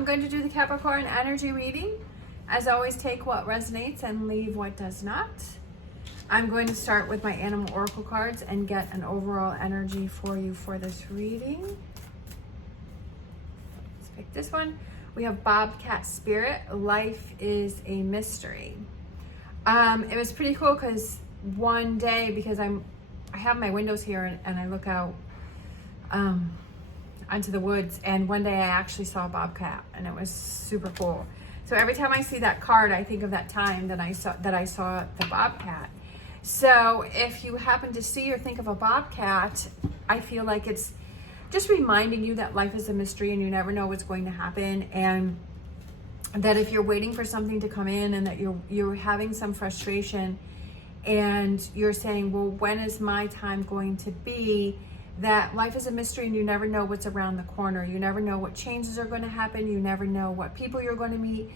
I'm going to do the Capricorn energy reading. As always, take what resonates and leave what does not. I'm going to start with my animal oracle cards and get an overall energy for you for this reading. Let's pick this one. We have Bobcat Spirit. Life is a mystery. It was pretty cool because one day, because I have my windows here and I look out onto the woods, and one day I actually saw a bobcat, and it was super cool. So every time I see that card, I think of that time that I saw the bobcat. So if you happen to see or think of a bobcat, I feel like it's just reminding you that life is a mystery and you never know what's going to happen, and that if you're waiting for something to come in and that you're having some frustration and you're saying, well, when is my time going to be? That life is a mystery and you never know what's around the corner. You never know what changes are going to happen. You never know what people you're going to meet.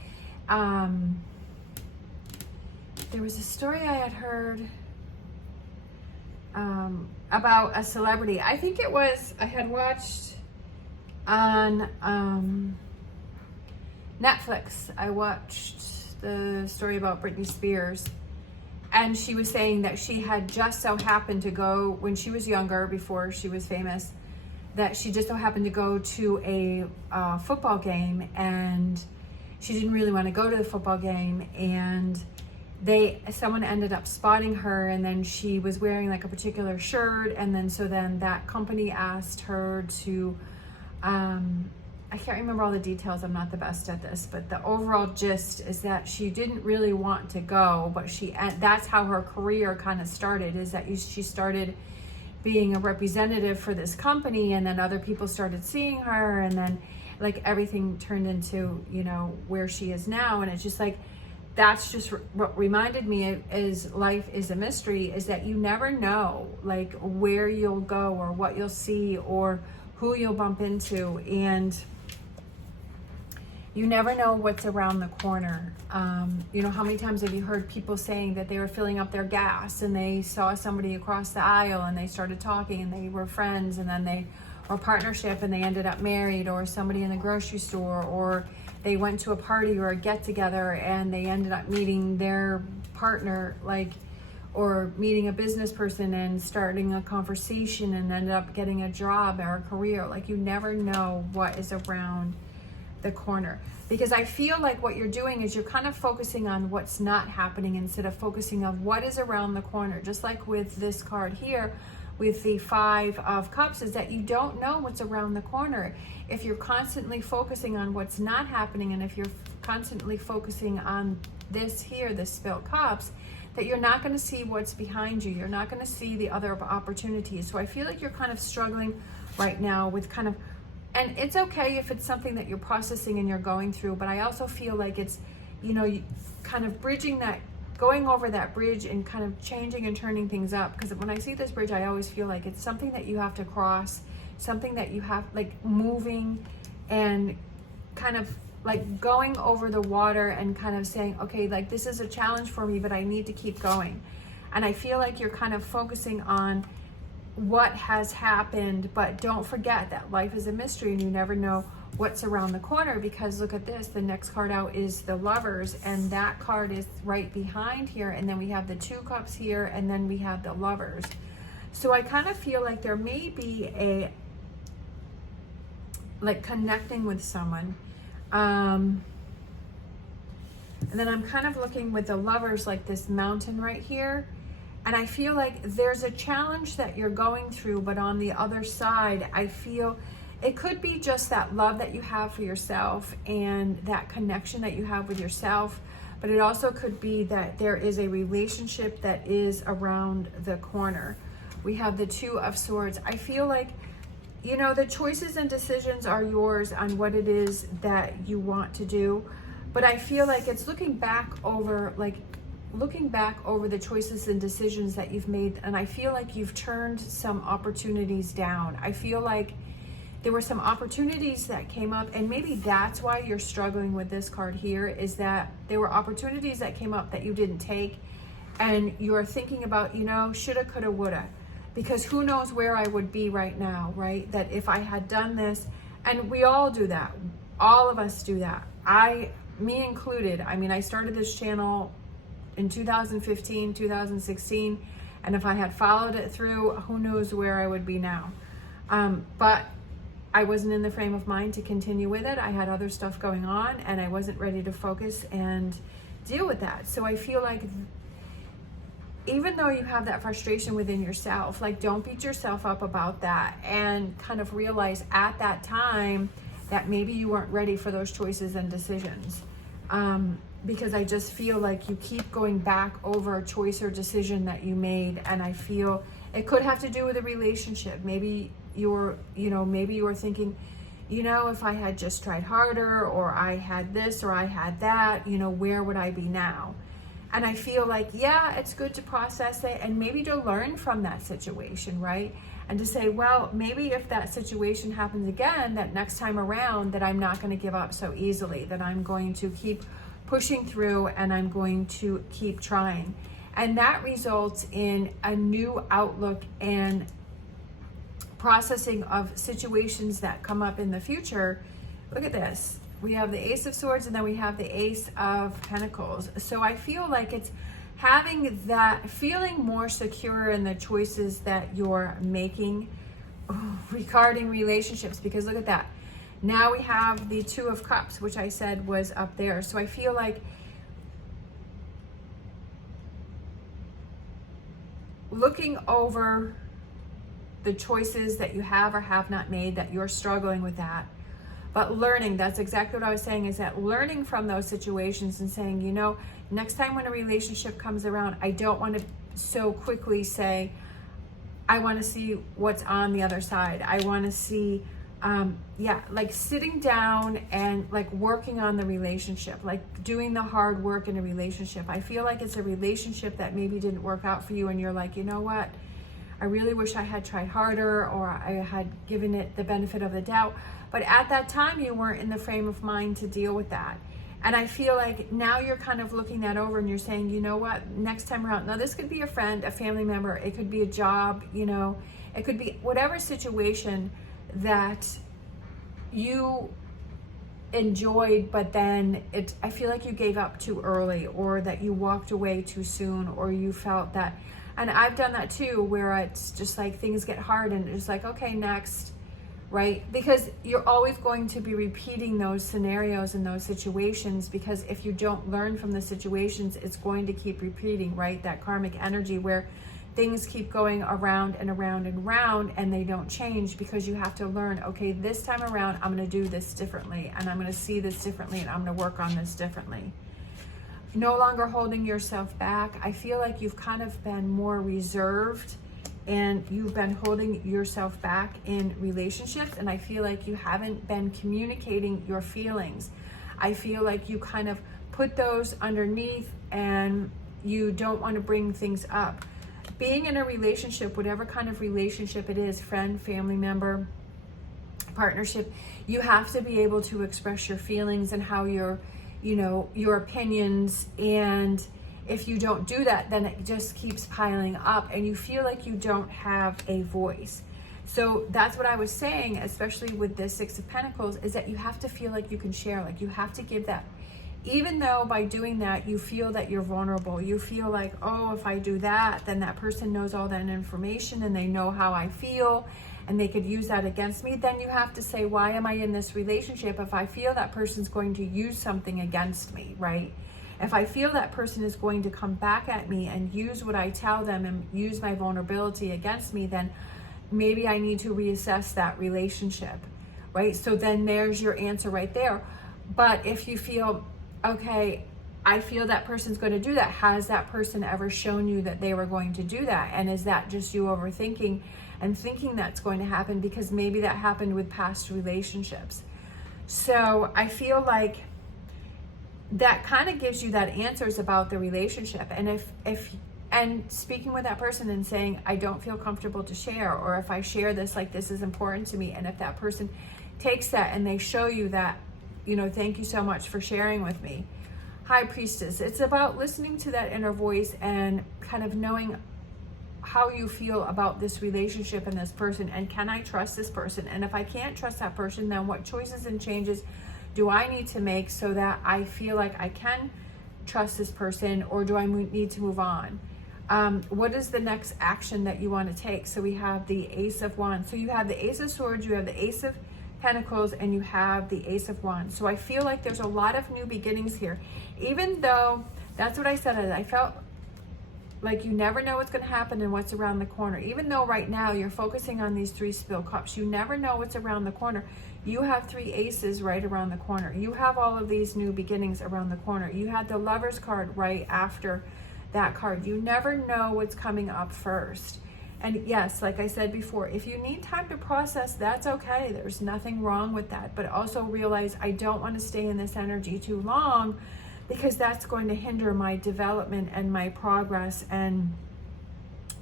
There was a story I had heard about a celebrity. I think it was, I had watched on Netflix. I watched the story about Britney Spears. And she was saying that she had just so happened to go, when she was younger, before she was famous, that she just so happened to go to a football game, and she didn't really want to go to the football game, and someone ended up spotting her, and then she was wearing like a particular shirt, and then that company asked her to, I can't remember all the details, I'm not the best at this, but the overall gist is that she didn't really want to go, but that's how her career kind of started, is that she started being a representative for this company, and then other people started seeing her, and then like everything turned into, you know, where she is now. And it's just like, that's just what reminded me is life is a mystery, is that you never know like where you'll go or what you'll see or who you'll bump into, and you never know what's around the corner. You know, how many times have you heard people saying that they were filling up their gas and they saw somebody across the aisle and they started talking and they were friends, and then they were partnership and they ended up married, or somebody in the grocery store, or they went to a party or a get together and they ended up meeting their partner, like, or meeting a business person and starting a conversation and ended up getting a job or a career. Like, you never know what is around the corner, because I feel like what you're doing is you're kind of focusing on what's not happening instead of focusing on what is around the corner. Just like with this card here with the Five of Cups, is that you don't know what's around the corner. If you're constantly focusing on what's not happening, and if you're constantly focusing on this here, the spilled cups, that you're not going to see what's behind you. You're not going to see the other opportunities. So I feel like you're kind of struggling right now with kind of, and it's okay if it's something that you're processing and you're going through, but I also feel like it's, you know, kind of bridging that, going over that bridge and kind of changing and turning things up. Because when I see this bridge, I always feel like it's something that you have to cross, something that you have, like, moving and kind of like going over the water and kind of saying, okay, like, this is a challenge for me, but I need to keep going. And I feel like you're kind of focusing on what has happened, but don't forget that life is a mystery and you never know what's around the corner. Because look at this, the next card out is the Lovers, and that card is right behind here, and then we have the Two Cups here, and then we have the Lovers. So I kind of feel like there may be a, like, connecting with someone, and then I'm kind of looking with the Lovers, like this mountain right here. And I feel like there's a challenge that you're going through, but on the other side, I feel it could be just that love that you have for yourself and that connection that you have with yourself. But it also could be that there is a relationship that is around the corner. We have the Two of Swords. I feel like, you know, the choices and decisions are yours on what it is that you want to do. But I feel like it's looking back over the choices and decisions that you've made, and I feel like you've turned some opportunities down. I feel like there were some opportunities that came up, and maybe that's why you're struggling with this card here, is that there were opportunities that came up that you didn't take, and you're thinking about, you know, shoulda, coulda, woulda, because who knows where I would be right now, right? That if I had done this, and we all do that. All of us do that. Me included. I mean, I started this channel in 2015, 2016, and if I had followed it through, who knows where I would be now. But I wasn't in the frame of mind to continue with it. I had other stuff going on, and I wasn't ready to focus and deal with that. So I feel like even though you have that frustration within yourself, like, don't beat yourself up about that, and kind of realize at that time that maybe you weren't ready for those choices and decisions. Because I just feel like you keep going back over a choice or decision that you made, and I feel it could have to do with a relationship. Maybe you're thinking, if I had just tried harder, or I had this, or I had that, where would I be now? And I feel like, yeah, it's good to process it and maybe to learn from that situation, right? And to say, well, maybe if that situation happens again, that next time around, that I'm not going to give up so easily, that I'm going to keep pushing through, and I'm going to keep trying. And that results in a new outlook and processing of situations that come up in the future. Look at this. We have the Ace of Swords, and then we have the Ace of Pentacles. So I feel like it's having that, feeling more secure in the choices that you're making regarding relationships, because look at that. Now we have the Two of Cups, which I said was up there. So I feel like looking over the choices that you have or have not made, that you're struggling with that, but learning, that's exactly what I was saying, is that learning from those situations and saying, next time when a relationship comes around, I don't want to so quickly say, I want to see what's on the other side. I want to see, like sitting down and like working on the relationship, like doing the hard work in a relationship. I feel like it's a relationship that maybe didn't work out for you, and you're like, you know what? I really wish I had tried harder, or I had given it the benefit of the doubt. But at that time, you weren't in the frame of mind to deal with that. And I feel like now you're kind of looking that over, and you're saying, you know what, next time around, now this could be a friend, a family member, it could be a job, it could be whatever situation that you enjoyed, but then I feel like you gave up too early, or that you walked away too soon, or you felt that, and I've done that too, where it's just like things get hard and it's like, okay, next, right? Because you're always going to be repeating those scenarios and those situations, because if you don't learn from the situations, it's going to keep repeating, right? That karmic energy where things keep going around and around and around, and they don't change, because you have to learn, okay, this time around, I'm going to do this differently, and I'm going to see this differently, and I'm going to work on this differently. No longer holding yourself back. I feel like you've kind of been more reserved, and you've been holding yourself back in relationships, and I feel like you haven't been communicating your feelings. I feel like you kind of put those underneath, and you don't want to bring things up. Being in a relationship, whatever kind of relationship it is, friend, family member, partnership, you have to be able to express your feelings and how your opinions, and if you don't do that, then it just keeps piling up, and you feel like you don't have a voice. So that's what I was saying, especially with the Six of Pentacles, is that you have to feel like you can share, like you have to give that. Even though by doing that, you feel that you're vulnerable. You feel like, oh, if I do that, then that person knows all that information, and they know how I feel, and they could use that against me. Then you have to say, why am I in this relationship if I feel that person's going to use something against me, right? If I feel that person is going to come back at me and use what I tell them and use my vulnerability against me, then maybe I need to reassess that relationship, right? So then there's your answer right there. But if you feel, okay, I feel that person's going to do that, has that person ever shown you that they were going to do that? And is that just you overthinking and thinking that's going to happen because maybe that happened with past relationships? So I feel like that kind of gives you that answers about the relationship. And and speaking with that person and saying, I don't feel comfortable to share, or if I share this, like this is important to me. And if that person takes that and they show you that, thank you so much for sharing with me. High Priestess, it's about listening to that inner voice and kind of knowing how you feel about this relationship and this person, and can I trust this person? And if I can't trust that person, then what choices and changes do I need to make so that I feel like I can trust this person, or do I need to move on? What is the next action that you want to take? So we have the Ace of Wands. So you have the Ace of Swords, you have the Ace of Pentacles, and you have the Ace of Wands. So I feel like there's a lot of new beginnings here. Even though, that's what I said, I felt like you never know what's going to happen and what's around the corner. Even though right now you're focusing on these 3 spilled cups, you never know what's around the corner. You have 3 aces right around the corner. You have all of these new beginnings around the corner. You had the Lover's card right after that card. You never know what's coming up first. And yes, like I said before, if you need time to process, that's okay. There's nothing wrong with that. But also realize I don't want to stay in this energy too long, because that's going to hinder my development and my progress, and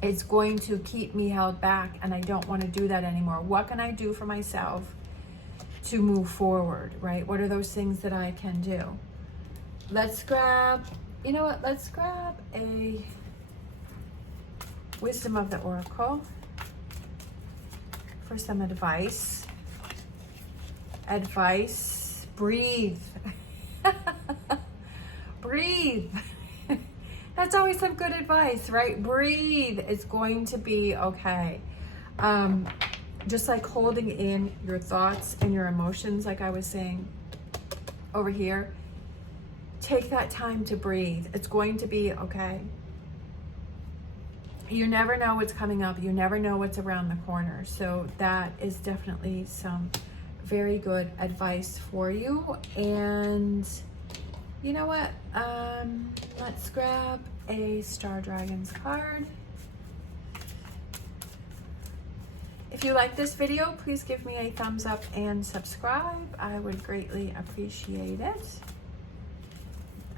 it's going to keep me held back, and I don't want to do that anymore. What can I do for myself to move forward, right? What are those things that I can do? Let's grab, you know what? Let's grab a Wisdom of the Oracle for some advice. Advice, breathe. Breathe. That's always some good advice, right? Breathe. It's going to be okay. Just like holding in your thoughts and your emotions, like I was saying over here, take that time to breathe. It's going to be okay. You never know what's coming up. You never know what's around the corner. So that is definitely some very good advice for you. And you know what? Let's grab a Star Dragons card. If you like this video, please give me a thumbs up and subscribe. I would greatly appreciate it.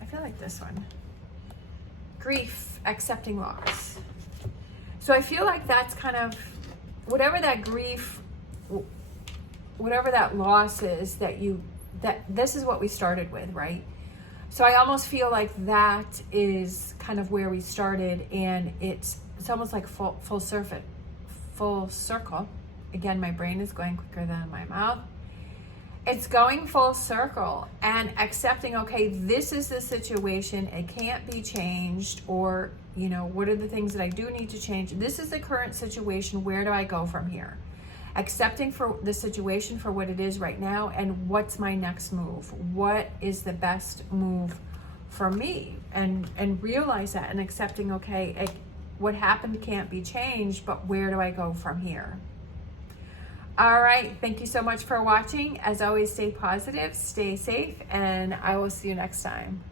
I feel like this one. Grief, accepting loss. So I feel like that's kind of, whatever that grief, whatever that loss is that this is what we started with, right? So I almost feel like that is kind of where we started, and it's almost like full circle. Again, my brain is going quicker than my mouth. It's going full circle and accepting, okay, this is the situation. It can't be changed, or, you know, what are the things that I do need to change? This is the current situation. Where do I go from here? Accepting for the situation for what it is right now, and what's my next move? What is the best move for me? And realize that, and accepting, okay, what happened can't be changed, but where do I go from here? All right, thank you so much for watching. As always, stay positive, stay safe, and I will see you next time.